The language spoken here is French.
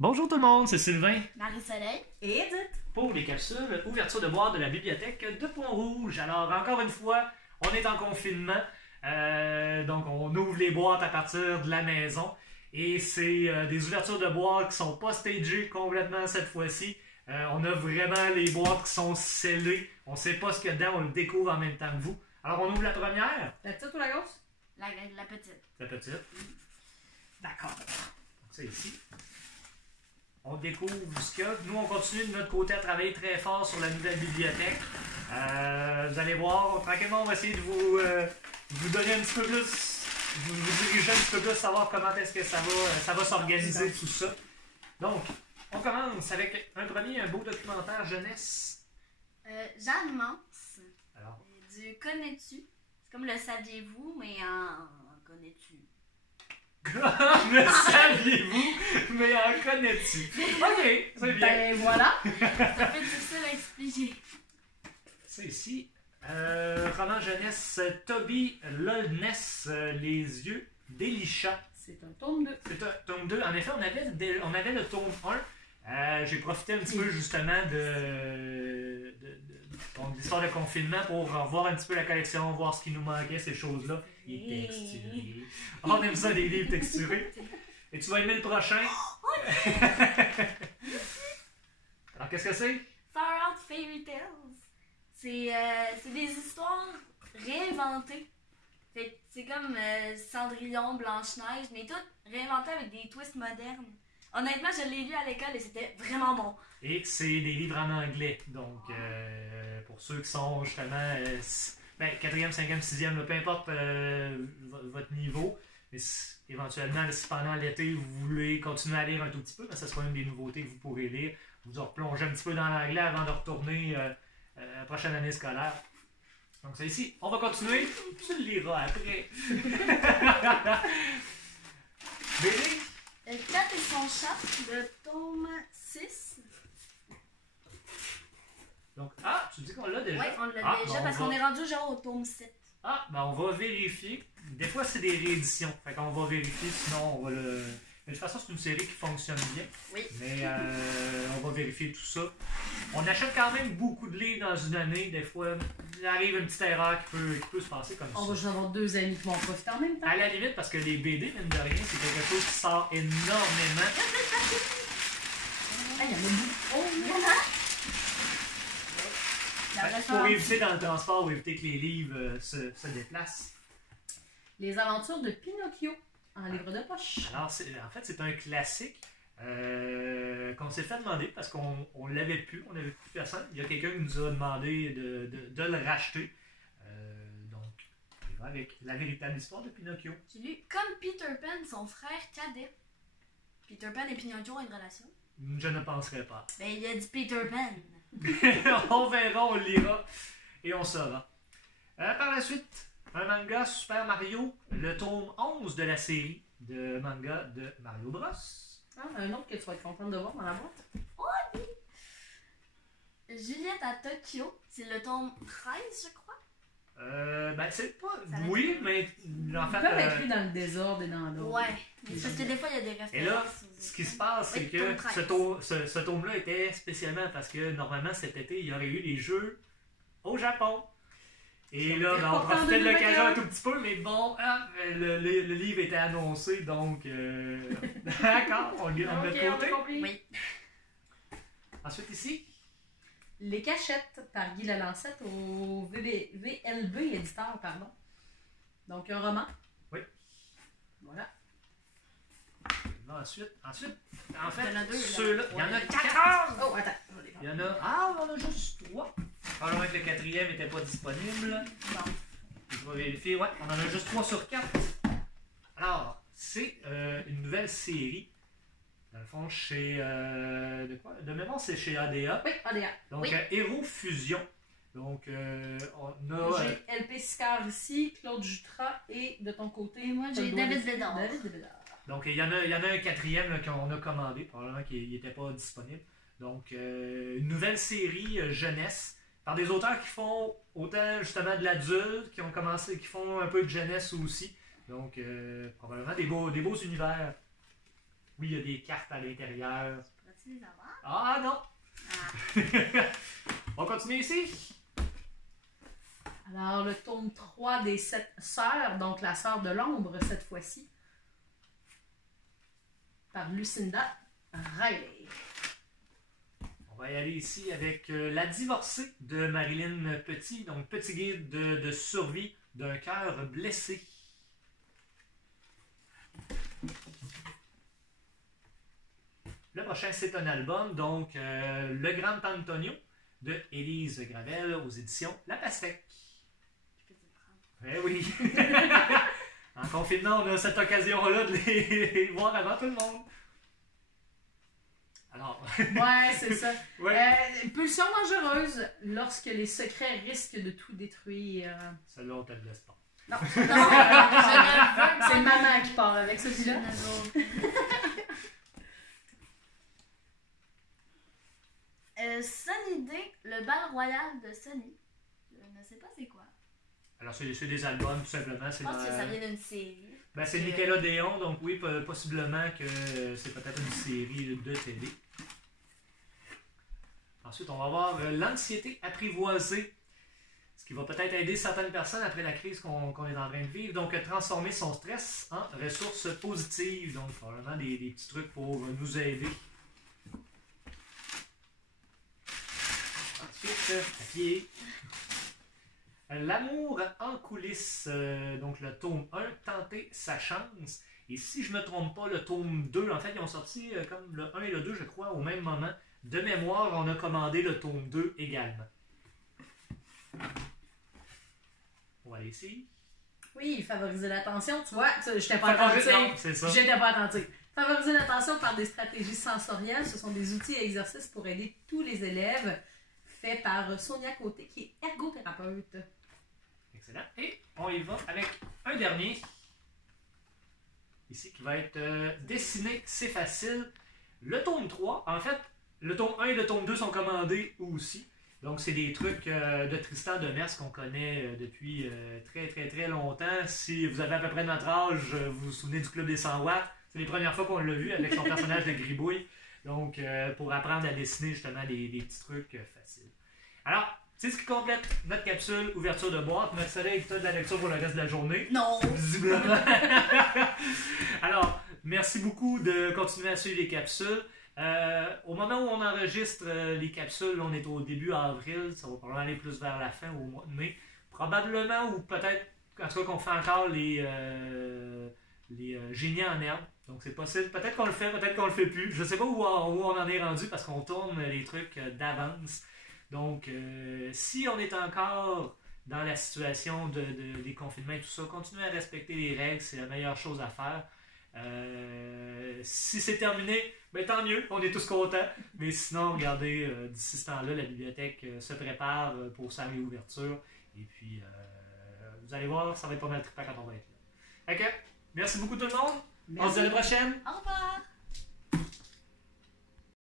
Bonjour tout le monde, c'est Sylvain Marie-Soleil et Edith pour les capsules ouverture de boîte de la bibliothèque de Pont-Rouge. Alors, encore une fois, on est en confinement, donc on ouvre les boîtes à partir de la maison et c'est des ouvertures de boîtes qui sont pas stagées complètement cette fois-ci. On a vraiment les boîtes qui sont scellées, on sait pas ce qu'il y a dedans, on le découvre en même temps que vous. Alors, on ouvre la première. La petite ou la grosse? La petite. La petite. D'accord. C'est ici. On découvre ce qu'il y a. Nous, on continue de notre côté à travailler très fort sur la nouvelle bibliothèque. Vous allez voir, tranquillement, on va essayer de vous donner un petit peu plus, vous diriger un petit peu plus, savoir comment est-ce que ça va s'organiser tout ça. Donc, on commence avec un beau documentaire jeunesse. Jeanne Mance. Alors, Du Connais-tu? C'est comme le saviez-vous, mais en connais-tu? le saviez-vous, mais en connais-tu? Ok, c'est bien. Ben voilà. Ça peut être difficile à expliquer. C'est ici. Roman jeunesse, Toby Lollness, Les yeux d'Elisha. C'est un tome 2. C'est un tome 2. En effet, on avait le tome 1. J'ai profité un petit peu justement de l'histoire de confinement pour revoir un petit peu la collection, voir ce qui nous manquait, ces choses-là. Il est texturé. On aime ça, des livres texturés. Et tu vas aimer le prochain. Alors, qu'est-ce que c'est? Far Out Fairy Tales. C'est des histoires réinventées. Fait que c'est comme Cendrillon, Blanche-Neige, mais toutes réinventées avec des twists modernes. Honnêtement, je l'ai lu à l'école et c'était vraiment bon. Et c'est des livres en anglais. Donc, pour ceux qui sont justement 4e, 5e, 6e, peu importe votre niveau, mais éventuellement, si pendant l'été, vous voulez continuer à lire un tout petit peu, ce sera une des nouveautés que vous pourrez lire. Vous en replongez un petit peu dans l'anglais avant de retourner la prochaine année scolaire. Donc, c'est ici. On va continuer. Tu le liras après. BD? Cat et son chat, de tome 6. Donc, tu dis qu'on l'a déjà? Oui, on l'a déjà bon, parce qu'on est rendu genre au tome 7. On va vérifier. Des fois, c'est des rééditions. Fait qu'on va vérifier, sinon on va le... Mais de toute façon, c'est une série qui fonctionne bien. Oui. Mais on va vérifier tout ça. On achète quand même beaucoup de livres dans une année. Des fois, il arrive une petite erreur qui peut se passer comme On ça. va juste avoir deux amis qui vont profiter en même temps. À la limite, parce que les BD, mine de rien, c'est quelque chose qui sort énormément. Ah, il y en a beaucoup. Oh, Pour éviter dans le transport ou éviter que les livres se déplacent. Les aventures de Pinocchio en livre de poche. Alors, en fait, c'est un classique qu'on s'est fait demander parce qu'on l'avait plus, on n'avait plus personne. Il y a quelqu'un qui nous a demandé de le racheter. Donc, il va avec la véritable histoire de Pinocchio. J'ai lu comme Peter Pan, son frère cadet. Peter Pan et Pinocchio ont une relation. Je ne penserais pas. Ben, il a dit Peter Pan. On verra, on le lira et on saura. Par la suite, un manga Super Mario, le tome 11 de la série de manga de Mario Bros. Un autre que tu vas être contente de voir dans la boîte. Juliette à Tokyo, c'est le tome 13, je crois. C'est pas... Ça Oui, mais en Ils fait... peuvent être pris dans le désordre et dans l'ordre. Ouais, parce que des fois, il y a des références. Et là, ce qui se passe, c'est Oui, que tome 13. ce tome-là était spécialement parce que normalement cet été, il y aurait eu les jeux au Japon. Et là, on profitait de l'occasion un tout petit peu, mais bon, le livre était annoncé, donc d'accord, on le met de côté. Compris. Oui. Ensuite ici, Les cachettes par Guy Lalancette au VLB éditeur, pardon. Donc un roman. Oui. Voilà. ensuite, en fait, Il y en a deux, là. ceux-là, il y en a Ouais. 14! Oh, attends, je vais les Il y en a, on en a juste 3. Probablement que le 4e n'était pas disponible. Non. Je vais vérifier, ouais, on en a juste 3 sur 4. Alors, c'est une nouvelle série. Dans le fond, chez... de quoi? De mémoire, c'est chez ADA. Oui, ADA. Donc, Oui. Héros Fusion. Donc, on a... J'ai LP Sicard ici, Claude Jutras et de ton côté... Et moi, t'as j'ai le doigt David dessus. Bédard. David Bédard. Donc, il y en a un 4e là, qu'on a commandé, probablement qu'il n'était pas disponible. Donc, une nouvelle série jeunesse, par des auteurs qui font autant justement de l'adulte, qui font un peu de jeunesse aussi. Donc, probablement des beaux univers. Oui, il y a des cartes à l'intérieur. Pourrais-tu les avoir? Ah non! Ah. On continue ici. Alors, le tome 3 des 7 sœurs, donc la sœur de l'ombre cette fois-ci, par Lucinda Riley. On va y aller ici avec La divorcée de Marilyn Petit, donc petit guide de survie d'un cœur blessé. Le prochain, c'est un album, donc Le Grand Antonio de Élise Gravel aux éditions La Pastèque. Je peux te le prendre. Eh oui! En confinement, on a cette occasion-là de les voir avant tout le monde. Alors, Ouais, c'est ça. ouais. Pulsion dangereuse lorsque les secrets risquent de tout détruire. Celle-là, on te le laisse pas. Non, Non, je ne veux pas. c'est maman qui part avec Je celui-là. ne veux pas. Sunny Day, le bal royal de Sunny. Je ne sais pas c'est quoi. Alors, c'est des albums, tout simplement. Je pense que ça vient d'une série. Ben, c'est Nickelodeon, donc oui, possiblement que c'est peut-être une série de télé. Ensuite, on va voir l'anxiété apprivoisée, ce qui va peut-être aider certaines personnes après la crise qu'on est en train de vivre. Donc, transformer son stress en ressources positives. Donc, probablement des petits trucs pour nous aider. Ensuite, papier. L'amour en coulisses, donc le tome 1, tenter sa chance. Et si je ne me trompe pas, le tome 2, en fait, ils ont sorti comme le 1 et le 2, je crois, au même moment. De mémoire, on a commandé le tome 2 également. On va aller ici. Oui, favoriser l'attention, tu vois, je n'étais pas attentive. Non, c'est ça. J'étais pas attentive. Favoriser l'attention par des stratégies sensorielles, ce sont des outils et exercices pour aider tous les élèves, faits par Sonia Côté, qui est ergothérapeute. Excellent. Et on y va avec un dernier. Ici, qui va être dessiner, c'est facile. Le tome 3, en fait, le tome 1 et le tome 2 sont commandés aussi. Donc, c'est des trucs de Tristan Demers qu'on connaît depuis très, très, très longtemps. Si vous avez à peu près notre âge, vous vous souvenez du Club des 100 watts, c'est les premières fois qu'on l'a vu avec son personnage de Gribouille. Donc, pour apprendre à dessiner justement des petits trucs faciles. Alors, c'est ce qui complète notre capsule ouverture de boîte. Notre soleil, tu as de la lecture pour le reste de la journée. Non! Visiblement. Alors, merci beaucoup de continuer à suivre les capsules. Au moment où on enregistre les capsules, on est au début avril. Ça va probablement aller plus vers la fin, au mois de mai. Probablement, ou peut-être, en tout cas, qu'on fait encore les génies en herbe. Donc, c'est possible. Peut-être qu'on le fait, peut-être qu'on le fait plus. Je ne sais pas où on en est rendu parce qu'on tourne les trucs d'avance. Donc, si on est encore dans la situation des confinements et tout ça, continuez à respecter les règles, c'est la meilleure chose à faire. Si c'est terminé, ben, tant mieux, on est tous contents. Mais sinon, regardez, d'ici ce temps-là, la bibliothèque se prépare pour sa réouverture. Et puis, vous allez voir, ça va être pas mal trippant quand on va être là. Ok, merci beaucoup tout le monde. Merci. On se dit à la prochaine. Au revoir!